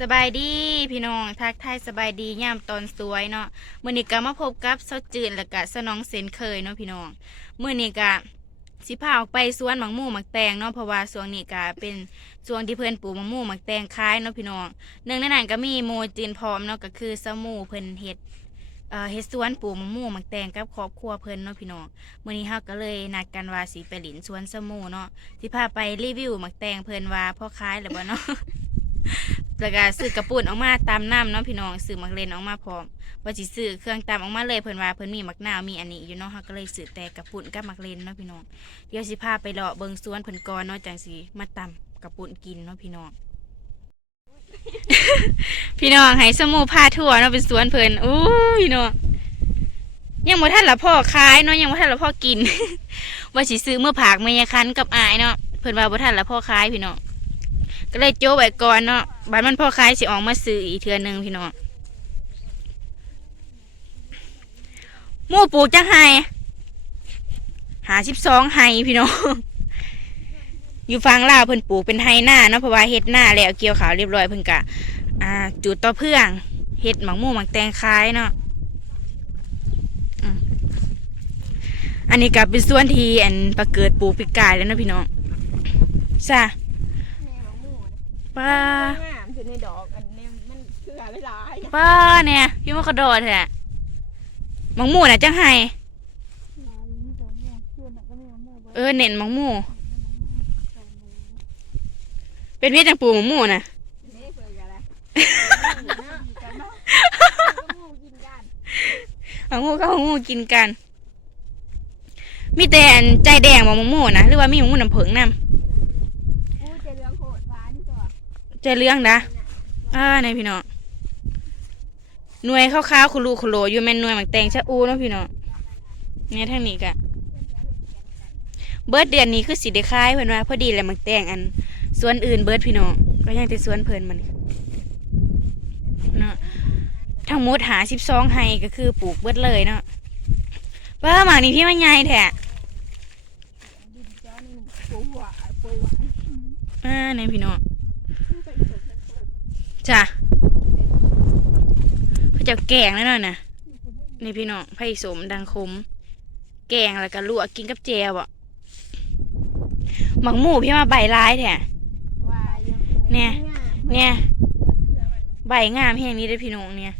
สบายดีพี่น้องทักทายสบายดียามตอนสวยเนาะมื้อนี้ก็มาพบกับเซาจืดและก็สนองเซนเคยเนาะพี่น้องมื้อนี้ก็สิพาออกไปสวนหมักหมู่หมักแตงเนาะเพราะว่าช่วงนี้ก็เป็นช่วงที่เพิ่นปลูกหมักหมู่หมักแตงขายเนาะพี่น้องหนึ่งในนั้นก็มีโมจีนพร้อมเนาะก็คือสมูเพิ่นเฮ็ดเอ่อเฮ็ดสวนปลูกหมักหมู่หมักแตงกับครอบครัวเพิ่นเนาะพี่น้องมื้อนี้เฮาก็เลยนัดกันว่าสิไปหลินสวนสมูเนาะสิพาไปรีวิวหมักแตงเพิ่นว่าพ่อขายหรือบ่เนาะ แล้วก็ซื้อกระปุ่นออกมาตามน้ำเนาะพี่น้องซื้อมักเลนออกมาพร้อมว่าสิซื้อเครื่องตามออกมาเลยเพิ่นว่าเพิ่นมีมักนาวมีอันนี้อยู่เนาะเฮาก็เลยซื้อแต่กระปุ่นกับมักเลนเนาะพี่น้องเดี๋ยวสิพาไปเลาะเบิ่งสวนเพิ่นก่อนเนาะจังสิมาตำกระปุ่นกินเนาะพี่น้องพี่น้องให้สมูพาทั่วเนาะเป็นสวนเพิ่นอู้พี่น้องยังบ่ทันละพ่อขายเนาะยังบ่ทันละพ่อกิน ว่าสิซื้อเมื่อผากเมื่อยคันกับอายเนาะเพิ่นว่าบ่ทันละพ่อขายพี่น้อง ก็เลยโจ้ไว้ก่อนเนาะบัดมันพ่อขายสิออกมาซื้ออีกเทื่อหนึงพี่น้องหมู่ปลูกจังไห้หาสิบสองไห้พี่น้อง อยู่ฟังล่าเพิ่นปลูกเป็นไห้หน้าเนาะเพราะว่าเฮ็ดหน้าแล้วเกี่ยวขาวเรียบร้อยเพิ่นกะอ่า จุดต่อเพื่องเฮ็ดหมักมู่หมักแตงคายเนาะอันนี้ก็เป็นส่วนที่อันประเกิดปลูกปีกายแล้วนะพี่น้องจ้า นะป้างามคือในดอกอันนี้มันคืออะไรหลายป้าเนี่ยพี่มากระโดดแท้หมังหมูน่ะจังไห้เออเน้นหมังหมูเป็นพี่จังปูหมังหมูน่ะนี่เพื่ออะไรกันเนาะหมูกินกันหมังหมูกับหมังหมูกินกัน มีแต่อันใจแดงบ่หมังหมูนะหรือว่ามีหมังหมูน้ำผึ้งนำ กูจะเลี้ยงโคตรหวานตัว ใจเรื่องนะอ่าในพี่น้องหน่วยขาวๆคุรูคุโลอยู่แม่นหน่วยหมักแตงชะอูเนาะพี่น้องเนี่ยทางนี้กะเบิร์ดเดือนนี้คือสิได้คายเพิ่นว่าพอดีแหละหมักแตงอันสวนอื่นเบิร์ดพี่น้องก็ยังแต่สวนเพลินมันเนาะทั้งหมดหาสิบสองไฮก็คือปลูกเบิดเลยเนาะว่าหมากนี่พี่มันใหญ่แท้อ่าในพี่น้อง จ้ะเขาจะแกงแล้วเนาะนะนี่พี่น้องไผ่สมดังคม แกงแล้วก็ลวกกินกับแจวอะหมักหมูพี่มาใบร้ายแท้เนี่ยเนี่ยใบงามแห่งนี้ได้พี่น้องเนี่ย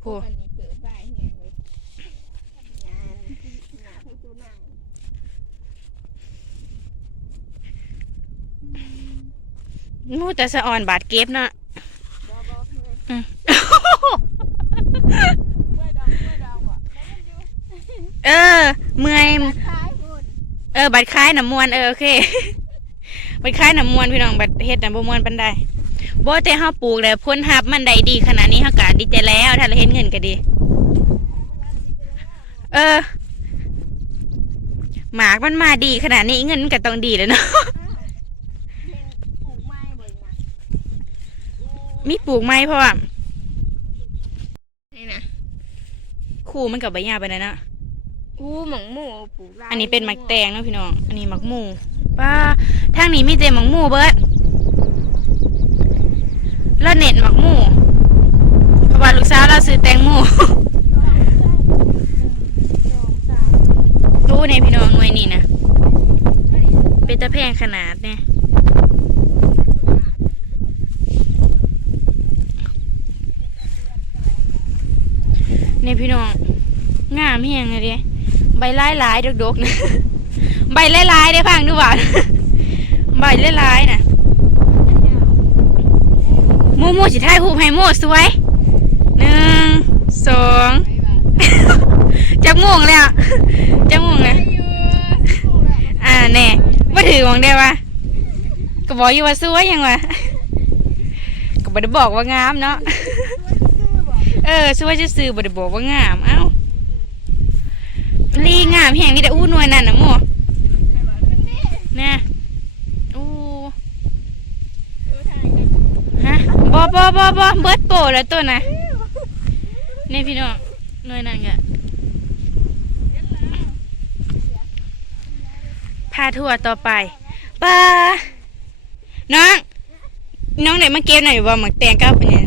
โหมูแต่สะอ่อนบาดเก็บเนาะ บอบอเพื่อน อืม เเออ เมื่อยเออ บัดคล้ายหน้ำมวนเออโอเค บัดคล้ายหน้ำมวนพี่น้องบัดเฮ็ดน้ำบ่มวนปันได้บ่แต่เฮาปลูกแล้วพ้นหับมันได้ดีขนาดนี้เฮาก็ดีใจแล้ว ถ้าเราเห็นเงินก็ดี เออ หมากมันมาดีขนาดนี้เงินก็ต้องดีแล้วเนาะเห็นปลูกไม้เพราะว่า นี่นะ คู่มันกับใบหญ้าไปแล้วเนาะอู้หมองหมูปลูกอันนี้เป็นหมักแตงเนาะพี่น้อง อันนี้หมักหมูป้าทางนี้มีแต่หมักหมูเบิดแล้วเน็ตหมักหมูเพราะว่าลูกสาวเราซื้อแตงโมตู้ในพี่น้องหน่วยนี่นะ เป็นตะแพงขนาดเนี่ยเนี่ยพี่น้องงามเฮียงเลยเดิใบลายลายๆดกๆนะใบลายลายๆได้พังดูบ่าใบลายลายๆนะโมโมสิท้ายหูปให้โมสวยหนึ่งสองจักโมงแล้วจักโมงแล้วอ่าแน่มาถือมองได้ปะก็บอกอยู่ว่าสวยยังวะก็บ่ได้บอกว่างามเนาะเออสวยจะซื้อบ่ได้บอกว่างามเอ้า ลีงามแห่งนี่แต่อู้หน่วยนั่นนะหมู่แน่อู้ฮะบ่บ่บ่บ่เบิดโปแล้วตัวน่ะนี่พี่น้องหน่วยนั่นก็พาทัวร์ต่อไปป้าน้อง น้องไหนมาเก็บหน่อยบ่หมักแตงกับอันนี้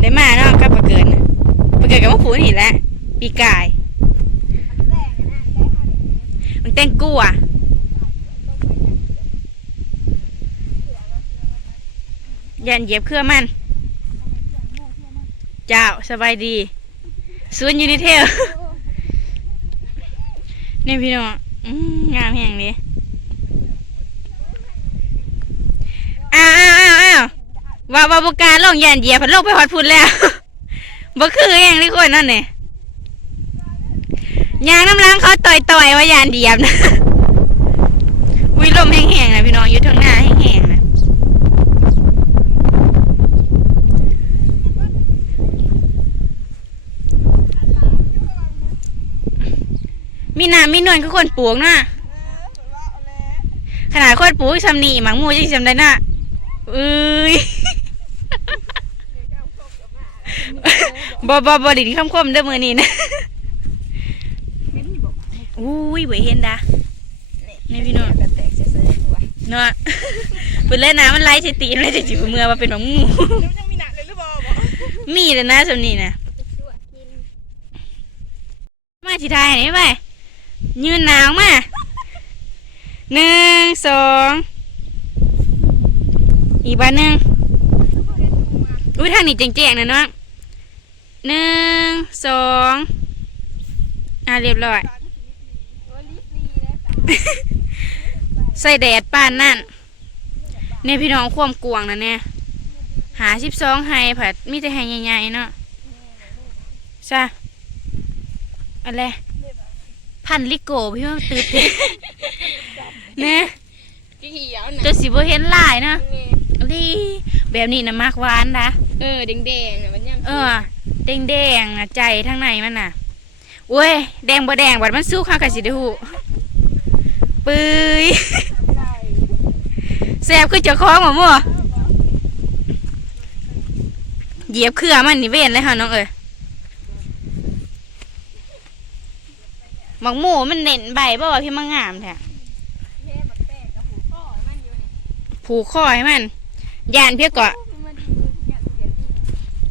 ได้มาเนาะกับปลาเกินน่ะเกินกับมะผูนี่แหละปีกายหมัก แตงกู้อะยันเยียบเครื่องมัน เจ้าสบายดีซูนยูนิเทลนี่พี่น้องงามแห่งเลยอ้อ้าวอ้าวอ้าวว่าว่าบุการลงยันเยียบพันลงไปหอดพุ่นแล้วบ่คือแห่งที่คนนั่นเนี่ย ยางน้ำล้างเขาต่อยต่อยๆว่ายานเหยียบนะวิลมแห้งๆนะพี่น้องอยู่ทางหน้าแห้งๆนะมีน้ำมีนวลคือคนปลูกนะขนาดคนปลูกชำนีหมังมูยังจำได้นะเอ้ยบอบอบอดินคำคมเด้อมือนี้นะ อุ้ยเว้ยเห็นดานี่พี่น้องกระแตกซื่อๆว่ะเนาะเปิดเล่นน้ำมันไล่ใส่ตีนเลยจะจิบมือมาเป็นหมังมูแล้วยังมีหนักเลยหรือเปล่าบอกมีแต่นะสำนีนะชั่วกินมาทีไทายนี่ไปยืนหนาวมาหนึ่งสองอีกบ้านหนึ่งอุ้ยทางนี้แจ้งๆนะเนาะหนึ่งสองอะเรียบร้อย โอ้ลิฟลีแล้วจ้ะ ใส่แดดป่านนั่นเนี่ยพี่น้องความกวางนะเนี่ยหาสิบสองไฮผัดมีแต่ไฮใหญ่ๆเนาะใช่อะไรพันลิโกพี่ว่าตืดเด้เนี่ยกี่เหี่ยวจะนะสิบ่เห็นหลายเนาะนี่ลีแบบนี้นะมากหวานนะเออแดงๆน่ะมันยังเออแดงแดงๆนะใจทางในมันน่ะโอ้ยแดงบ่แดงบัดมันสู้ข้าวกะสิได้ฮู้ ปืยแซ่บคือเจ้าของหมอมั่วเหยียบเครือมันนี่เว้นเลยค่ะน้องเอ้ยหมักหมูมันเน่นใบบ่ว่าพี่มางามแท้ผูกคอให้มันยานเพียกเกาะ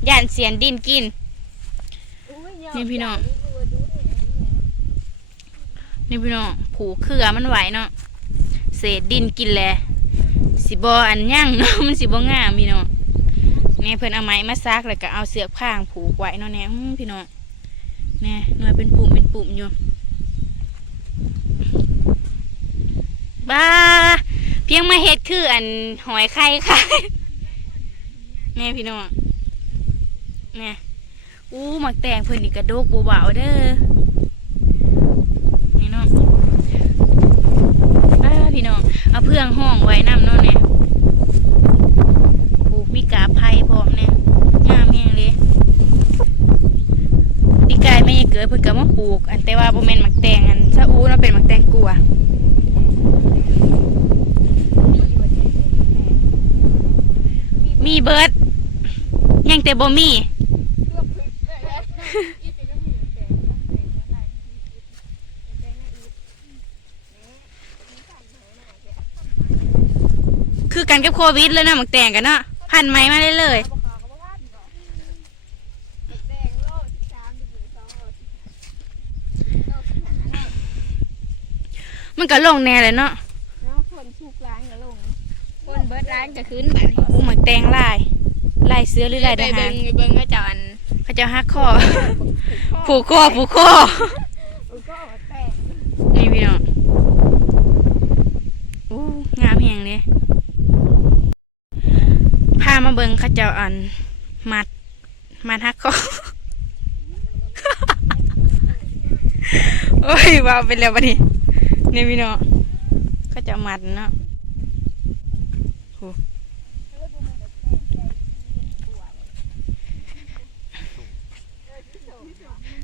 ยานเสียนดินกิน นี่พี่น้อง นี่พี่น้องผูกเครือมันไหวเนาะเศษดินกินแหละสิบออันย่างเนาะมันสิบองามพี่น้องเนี่ยเพิ่นเอาไม้มาซักแล้วก็เอาเสือกข้างผูกไว้เนาะเนี่ยพี่น้องเนี่ยหน่วยเป็นปุ่มเป็นปุ่มอยู่บ้า เพียงมาเฮ็ดคืออันหอยไข่ค่ะเนี่ยพี่น้องเนี่ยอู้หมักแตงเพิ่นนี่กระดกเบาๆเด้อ นี่เนาะป้าพี่น้อง เพื่องห้องไว้นำเนาะเนี่ยปลูกมีกาไผ่พร้อมเนี่ยงามแฮงเลยปีกายไม่ยเกิดเพิ่นก็มาปลูก อันแต่ว่าโบ่แม่นหมักแตงอันซะอูเนาะเป็นหมักแตงกลัวมีเบิร์ดยังแต่บ่มี เลือกพริกได้แล้วอีจะยังมีแตกแล้วแตกแล้วไหนแตกหน้าอีก คือ กันกับโควิดเลยนะหมักแตงกันเนาะพันไม้มาเลยเลยเอาปากกาก็บ่ว่าดีกว่าแดงโลสิบสามดีสองโลสิบโลสิบห้าโลมันก็ลงแน่เลยเนาะเนาะคนสุกร้านก็ลงคนเบิดร้านก็ขึ้นบัดนี้อู้หมักแตงลายลายเสื้อหรือลายทไปหารเบิ่งไปเบิ่งก็จะอันเขาจะหักคอผูกคอผูกคอมันก็แตกนี่พี่น้องอู้งามแหงเลยพามาเบิงเขาเจ้าอันมัดมัดหักคอโอ้ยว่าไปแล้วบัดนี้นี่พี่น้องเขาเจะมัดเนาะโห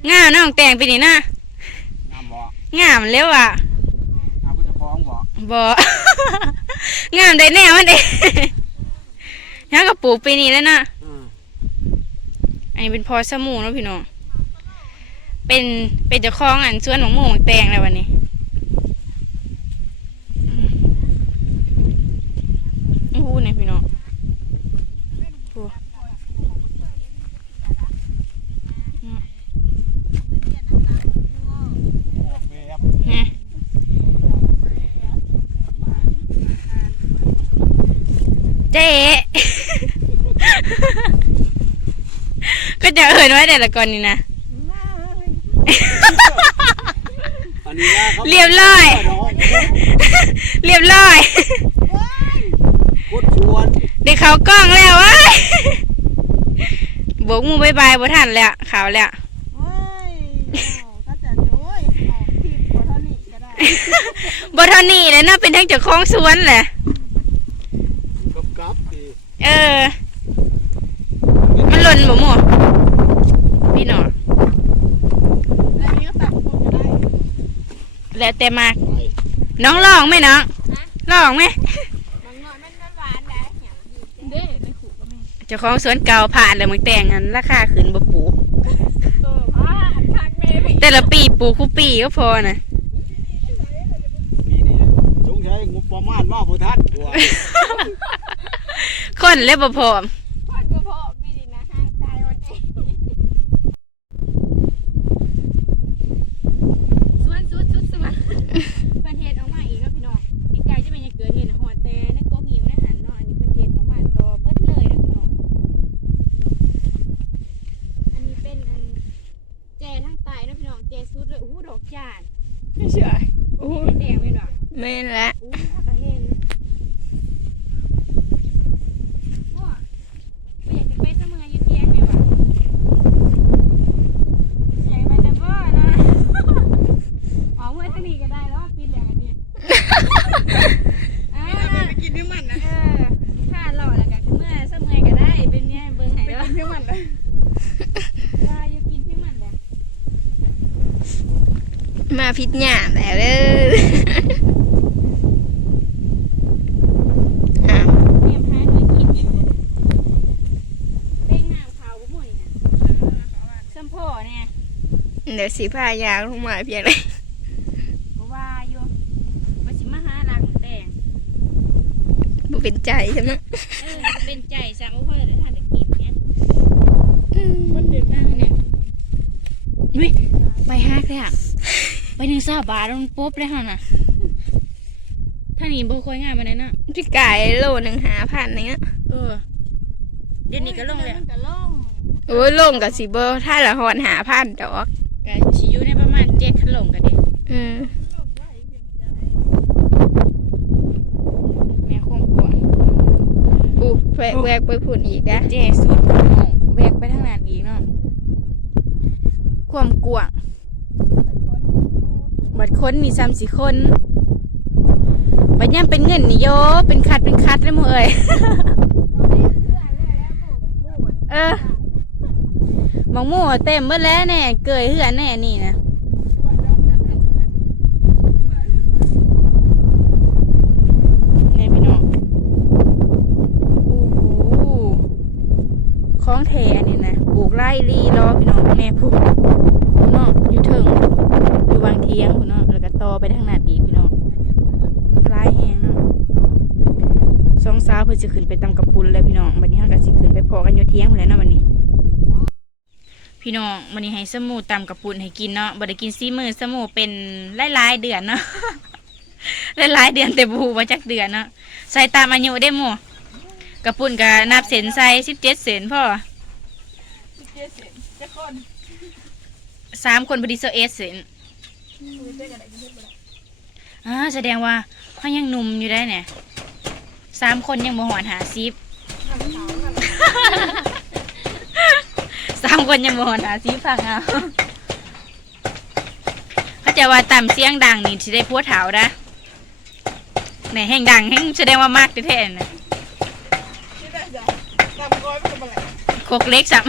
งามเน้องแต่งไปนี่นะน้ำบ่งามเร็วอะน้ำผู้จะคล้องบ่บงามได้แน่มันเด้ ยังกับปลูกปีนี้แล้วนะอืมอันนี้เป็นพอสมูเนาะพี่น้อง เป็นเป็นเจ้าของอันสวนหมองหมูหมองแตงแล้ววันนี้อืมอู้เนี่ยพี่น้อง เดะ ก็จะเอินไว้แต่ละก่อนนี่นะ อันนี้นะขาเรียบร้อย เรียบร้อยกดชวนเด็กเขากล้องแล้วเว้ยโบกมือบายบายบ่ทันแล้วขาวแล้ว โอ้ยเอาก็จะโอ้ยออกคลิปบ่เท่านี้ก็ได้ บ่เท่านี้เลยเนาะเป็นทั้งเจ้าของสวนแหละ กับกับดีเออ มันหล่นบ่หมู่ พี่หนอแล้วนี้ก็ตัดผมก็ได้แล้วแต่มากไปน้องลองไหมน้องลองไหมบางหน่อยมันหวานได้อย่างเด้ในขู่ก็แม่เจ้าของสวนเก่าผ่านแล้วมึงแต่งอันราคาขึ้นบ่ปลูกเออพาดคักแม่ไปแต่ละปีปลูกคู่ปีก็พอนะปีนี้สงสัยงบประมาณมากบ่ทันกว่าคนเล็บบ่พร้อม พอดบ่พอมีดีนะห่างกายวันเอง สวนสุดสุดสวนเพิ่นเฮ็ดออกมาอีกแล้วพี่น้องพี่ไก่จะเป็นยังเกิดเห็นหอดแต่ในกกหิวในหันเนาะอันนี้เพิ่นเฮ็ดออกมาต่อเบิดเลยนะพี่น้องอันนี้เป็นอันแจทั้งใต้นะพี่น้องแจสุดเลยอู้ดอกจาน ไม่เชื่อ อู้แดงเลยดอก แม่นละ อู้ถ้าก็เห็นพ่อบ่อยากจะไปเสมออยู่เที่ยงไหมวะอยากไปแต่บ่นะ อ๋อเมื่อสนีก็ได้แล้วปิดแล้วอันนี้อ่า ไปกินที่มันนะ เออถ้าหล่อแล้วก็คือเมื่อเสมอก็ได้เป็นเนี่ยเบิ่งให้ ไป เด้อ กินที่มันนะ ว่าอยู่กินที่มันแหละ มา พิษหยาแหละเด้ออ้าวเตรียมหาหน่วยกินเต้งงามขาวบ่หมุ่นน่ะสัมพ่อเนี่ยเดี๋ยวสีผ้ายาวลงมาเพียงเลยบ่ว่าอยู่ว่าสิมาหาหลังแต่งบ่เป็นใจใช่ไหมเออเป็นใจสั่งว่าพ่อจะได้ทานได้กินเนี่ยมันเด็ดอะเนี่ยอุ้ยไปฮักเลยอะ ไปหนึ่งสาบาทมันปุ๊บเลยค่ะน่ะถ้านี่บ่ค่อยงามมาแน่น่ะพี่ไก่โลหนึ่งหาพันเนี้ยเออ เดี๋ยวนี้ก็ลงแล้วก็ลงโอ้ยลงกับสีเบอร์ถ้าละหอนหาพันดอกก็สิอยู่ในประมาณเจ็ดถลงกันเด้อืมแม่คงกวางอู้แวกแวกไปพุ่นอีกนะเจสุดน้องแวกไปทางนั้นอีกเนาะความกวาง บัดคนนี่ซ้ำสิคนบัดย่ำเป็นเงินนี่โยเป็นคัดเป็นคัดเลยมึงเอ้ยเออหมองมู่เต็มเมื่อแล้วแน่เกยเหือแน่นี่นะนี่พี่น้องโอ้โหของแท้นนี้นะปลูกไร่รีรอพี่น้องแน่พูดพี่น้องอยู่ถึงอยู่วาง เทียงพี่น้องแล้วก็ต่อไปทางนั้นอีกพี่น้องลายแหงเนาะสองสาวเพิ่นสิขึ้นไปตำกระปุนแล้วพี่น้องบัดนี้เฮาก็สิขึ้นไปพอกันอยู่เทียงพุ่นแหล้วเนาะบัดนี้ พี่น้องวันนี้ให้สมูตำกระปุนให้กินเนาะบ่ได้กินซีมือสมูเป็นหลายๆเดือนเนาะหลายๆเดือนแต่บรูมาจากเดือนเนาะใส่ตามอายุได้หมู่กระปุนก็นับเซนใส่สิบเจ็ดเซนพ่อสามคนบไดีเซเอสเซน อ่าแสดงว่าเขายังหนุ่มอยู่ได้เนี่ยสามคนยังบ่หอนหาซิบสามคนยังบ่หอนหาซิบฟังเอาเขาจะว่าต่ำเสียงดังนี่สิได้พัวเถานะไหนแห่งดังแห่งแสดงว่ามากแท้ๆนะโคกเล็กสัม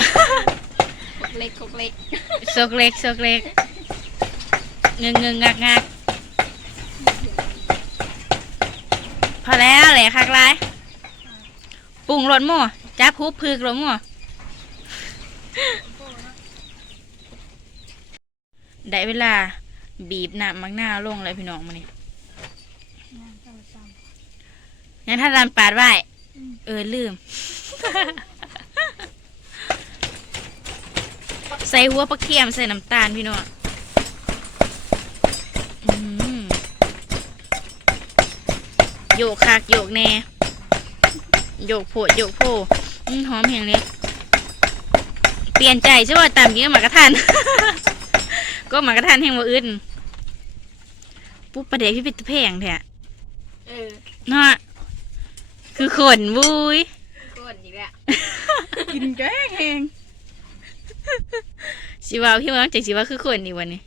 เล็กเล็กโซกเล็กโซกเล็ก เงงเงงงักงักพอแล้วแหละคักไรปรุงรสหม้อจับพุบพึกรสหม้อได้เวลาบีบน้ำมักหน้าวลงเลยพี่น้องมานี่งั้นถ้าดันปาดไว้เออลืม ใส่หัวปลาเค็มใส่น้ำตาลพี่น้องอื้อหือ โยกคักโยกแน่โยกโผดโยกโผอืมหอมแหงเลยเปลี่ยนใจใช่ป่ะตามกินกับหมากระทันก็หมากระทันแห้งว่าอึดปุ๊บประเดี๋ยวพี่เป็นตะแพงแท้เออเนาะคือขนบุยก้นอีกแล้วกินแกงแหงสิว่าพี่ว่าจากสิว่าคือขนอีกวันนี้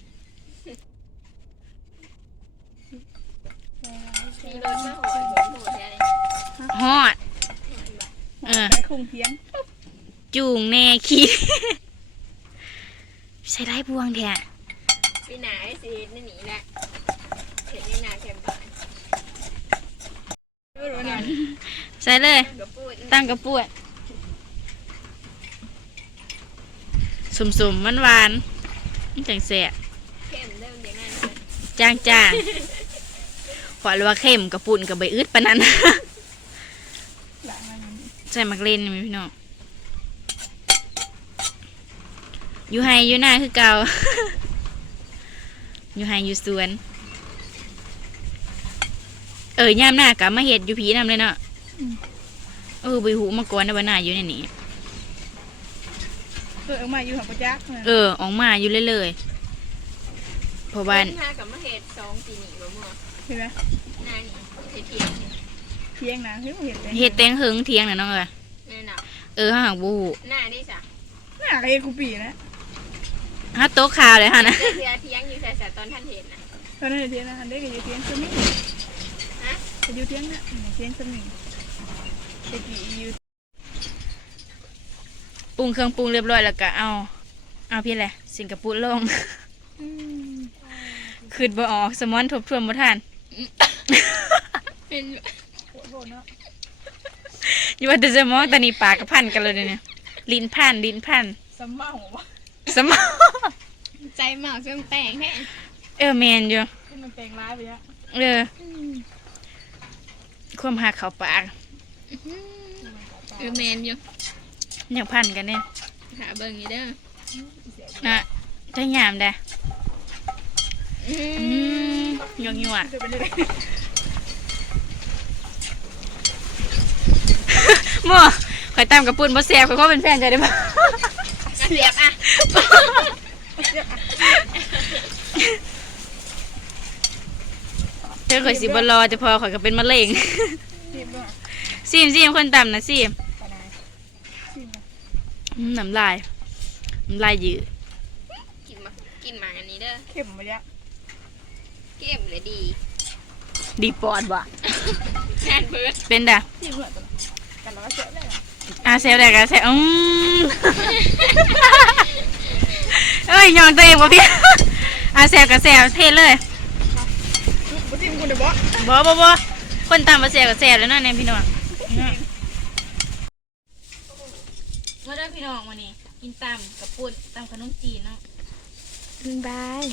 มี รถมาหอยหอยหมูแท้เลยฮอดเออไปคงเทียงจูงแน่ขี้ใช้ไล่บวงแท้พี่หนาไอ้สินี่หนีแหละเห็นยังหนาเข็มบ้านรู้ว่าเนี่ยใส่เลยกับพูดตั้งกระปวดสมสมมันหวานๆมันจังแสบเข้มเริ่มอย่างนั้นเลยจางจางๆขอรู้ว่าเข้มกับปุ่นกับใบอึดปานนั้นหลังมันใส่มักเล่นนี่ไหมพี่น้องอยู่ไฮอยู่หน้าคือเก่าอยู่ไฮอยู่สวน เออย่ามหน้ากะมาเห็ดอยู่ผีนำเลยเนาะเออใบหูมาก่อนนะวันหน้าอยู่ในนี้ตัวออกมาอยู่ของประจักษ์เออออกมาอยู่เรื่อยๆ เพราะว่าหน้ากับมะเห็ดสองจีหนีบ่มั่วเห็นไหมหน้านี่เห็ดเทียมเทียงนะเฮ้ยเห็นเลยเฮ็ดแตงเฮิงเทียงน่ะน้องเอ้ยแน่นอนเออห่างบูหน้าได้จ้ะน่าอะไรกูปีนะฮัตโต๊ะขาวเลยฮะนะเรือเทียงอยู่แต่แต่ตอนท่านเห็นนะตอนนั้นเทียงนะอันเด็กก็อยู่เทียงสมิงฮะก็อยู่เทียงนะเทียงสมิงตะกี้อยู่ปรุงเครื่องปรุงเรียบร้อยแล้วก็เอา เอาพี่แหละสิงคโปร์ลง คืดบ่ออกสมอนทบทวนบ่ทันเป็นโคตรโหดเนาะอยู่ว่าแต่สมองตอนนี้ปากกับพันกันเลยเนี่ยลิ้นพันลิ้นพันสมมาหัวสมองใจหมากเสื่อมแต่งแค่เออแมนอยู่ที่มันแต่งร้ายไปแล้วเออความหักเข้าปากเออแมนอยู่อยากพันกันเนี่ยหาเบิ่งอยู่เด้อนะจะงามได้ อือืมมยงยวดจะเป็นยังไงหม่ข่อยตามกับปุ่นบ่แซ่บข่อยก็เป็นแฟนใจได้ปะเสียบอะเธอข่อยสิบ่รอจะพอข่อยก็เป็นมะเร็งทีมเนาะซีมซีมคนต่ำนะซีมปนายทีมอืมน้ำลายน้ำลายยืดกินมากินหมาอันนี้เด้อเข้มไปแล้ว เก็บเลยดีดีปอดว่ะแน่นเบิดเป็นด่ะทีมเหมือนกันกันแล้วเสียเลยอาเซลได้กันเซลอืมเอ้ยยองตัวเองบ่พี่อาเซลกับเซลเทเลยบุทีมกูเดี๋ยวบอกบ่บ่บ่คนตามมาเซลกับเซลแล้วเนาะเนี่ยพี่น้องมาเด้อพี่น้องวันนี้กินตำกับปุ่นตำขนมจีนเนาะบาย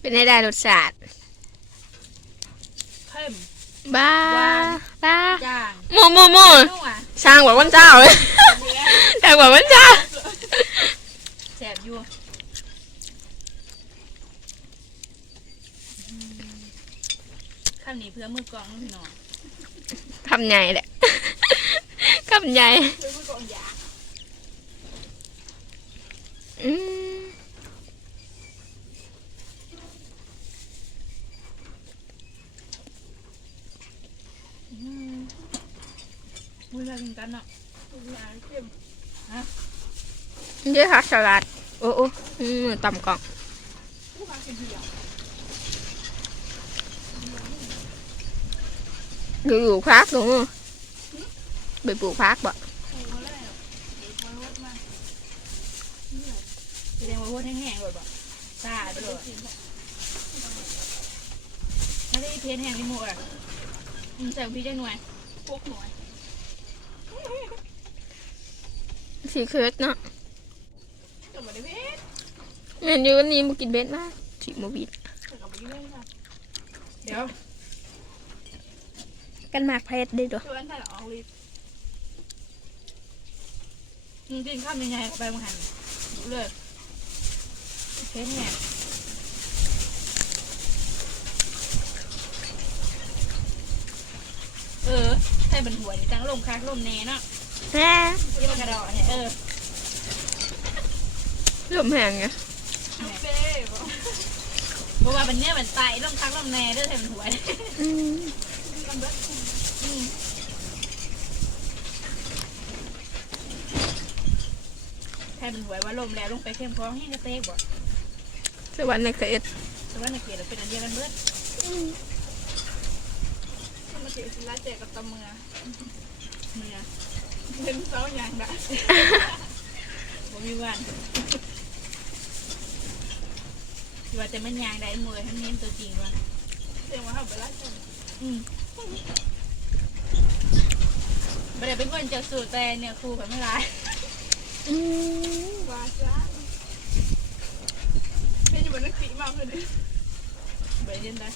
เป็นให้ได้รสชาติเข้มบ้าหวาน บ้าจ้างโมโมโมนัวช่างบอกวันเจ้าเลยช่างบอกวันเจ้า แสบอยู่คำนี้เพื่อมือกลองเนาะพี่น้องคำใหญ่แหละ คำใหญ่อืมมือเรากินกันเนาะเข้มเยอะค่ะสลัดโอ้โอ้อืมต่ำกล่องผู้ค้า เป็นเหี่ยวอยู่อยู่พักหนูไปปลูกพักบ่ แสดงว่าโคตรแห้งๆเลยบ่ซา ไปเลยไม่ได้เทนแห้งที่หมูอะอืมใส่พี่จะหน่วยพวกหน่อยสีเคิร์ดเนาะก็มาได้เพชรเมนยูวันนี้มากินเบสมากสีโมบิดก็กลับไปกินเล่นค่ะเดี๋ยว กันมากเพชรได้ด้วยชวนท่านออกลิฟต์จริงๆข้ามยังไงไปมังหันดูเลยเทนแห้ง ออใส่บันหัวนี่ตั้งลมคักลมแน่เนาะแม่เรียกว่ากระดอกเนี่ยเออลมแห้งไงเป้บอกเพราะว่าบันเนี้ยมันไตลมคักลมแน่เด้อใส่บันหัวเนี่ยอืมกันเบิดอืมใส่บันหัวว่าลมแล้วลงไปเข้มพอแห้งกระเตกบ่สวรรค์ในเขตแต่ว่าในเขตเราเป็นอันเดียวกันเบิดมา เสียสิละเจกับตะเมือเมื่อเป็นเสาอย่างได้บ่มีวันว่าจะมันยางได้มวยทั้งนี้ตัวจริงว่ะเสียงว่าเขาไปละเจอืมบ่ได้เป็นคนเจ้าสูตรแต่เนี่ยครูกับไม่ร้ายอืมว่าจ้าเป็นอยู่บนนักขี่มากเลยบ่ได้เล่นได้